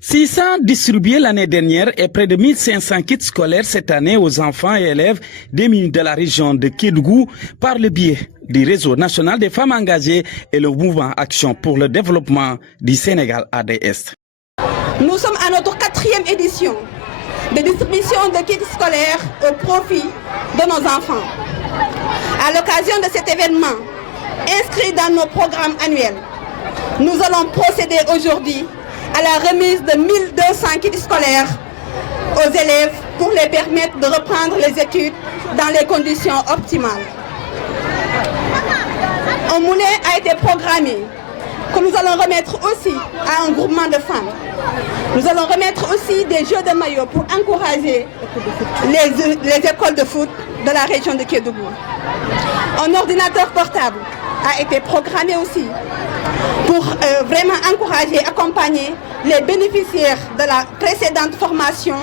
600 distribués l'année dernière et près de 1500 kits scolaires cette année aux enfants et élèves démunis de la région de Kédougou par le biais du réseau national des femmes engagées et le mouvement Action pour le développement du Sénégal ADS. Nous sommes à notre 4e édition de distribution de kits scolaires au profit de nos enfants. À l'occasion de cet événement, inscrit dans nos programmes annuels, nous allons procéder aujourd'hui à la remise de 1200 kits scolaires aux élèves pour les permettre de reprendre les études dans les conditions optimales. Un moulin a été programmé que nous allons remettre aussi à un groupement de femmes. Nous allons remettre aussi des jeux de maillot pour encourager les écoles de foot de la région de Kédougou. Un ordinateur portable a été programmé aussi pour vraiment encourager et accompagner les bénéficiaires de la précédente formation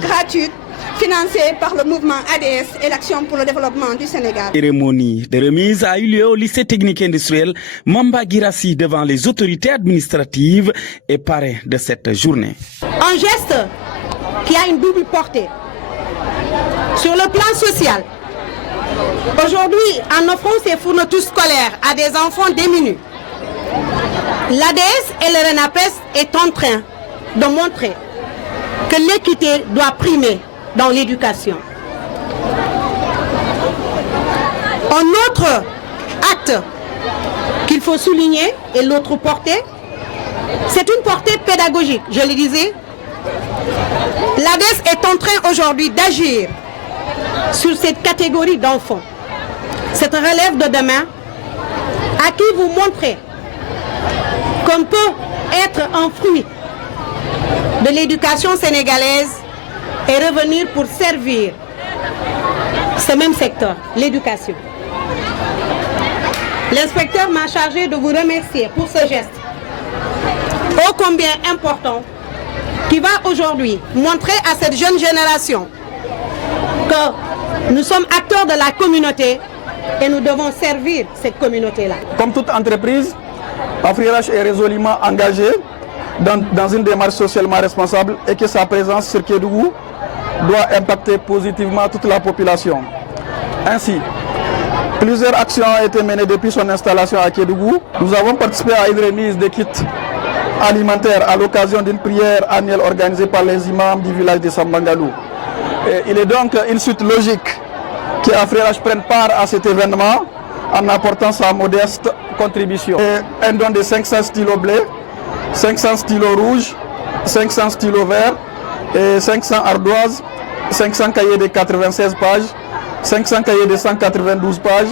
gratuite financée par le mouvement ADS et l'Action pour le développement du Sénégal. La cérémonie de remise a eu lieu au lycée technique industriel Mamba Girassi devant les autorités administratives et parrain de cette journée. Un geste qui a une double portée. Sur le plan social, aujourd'hui, en offrant ces fournitures scolaires à des enfants démunis, l'ADS et le RENAPES est en train de montrer que l'équité doit primer dans l'éducation. Un autre acte qu'il faut souligner et l'autre portée, c'est une portée pédagogique, je le disais. L'ADS est en train aujourd'hui d'agir sur cette catégorie d'enfants. Cette relève de demain à qui vous montrez qu'on peut être un fruit de l'éducation sénégalaise et revenir pour servir ce même secteur, l'éducation. L'inspecteur m'a chargé de vous remercier pour ce geste ô combien important qui va aujourd'hui montrer à cette jeune génération que nous sommes acteurs de la communauté et nous devons servir cette communauté-là. Comme toute entreprise, AfriRH est résolument engagé dans une démarche socialement responsable et que sa présence sur Kédougou doit impacter positivement toute la population. Ainsi, plusieurs actions ont été menées depuis son installation à Kédougou. Nous avons participé à une remise de kits alimentaires à l'occasion d'une prière annuelle organisée par les imams du village de Sambangalou. Et il est donc une suite logique que AfriRH prenne part à cet événement en apportant sa modeste contribution. Et un don de 500 stylos bleus, 500 stylos rouges, 500 stylos verts, et 500 ardoises, 500 cahiers de 96 pages, 500 cahiers de 192 pages,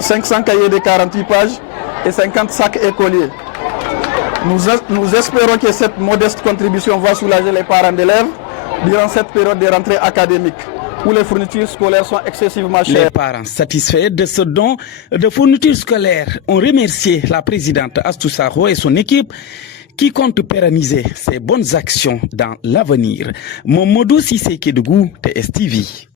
500 cahiers de 48 pages et 50 sacs écoliers. Nous espérons que cette modeste contribution va soulager les parents d'élèves durant cette période de rentrée académique où les fournitures scolaires sont excessivement chères. Les parents satisfaits de ce don de fournitures scolaires ont remercié la présidente Astou Sakho et son équipe qui compte pérenniser ces bonnes actions dans l'avenir. Momodou Sissé Kédougou, TSTV.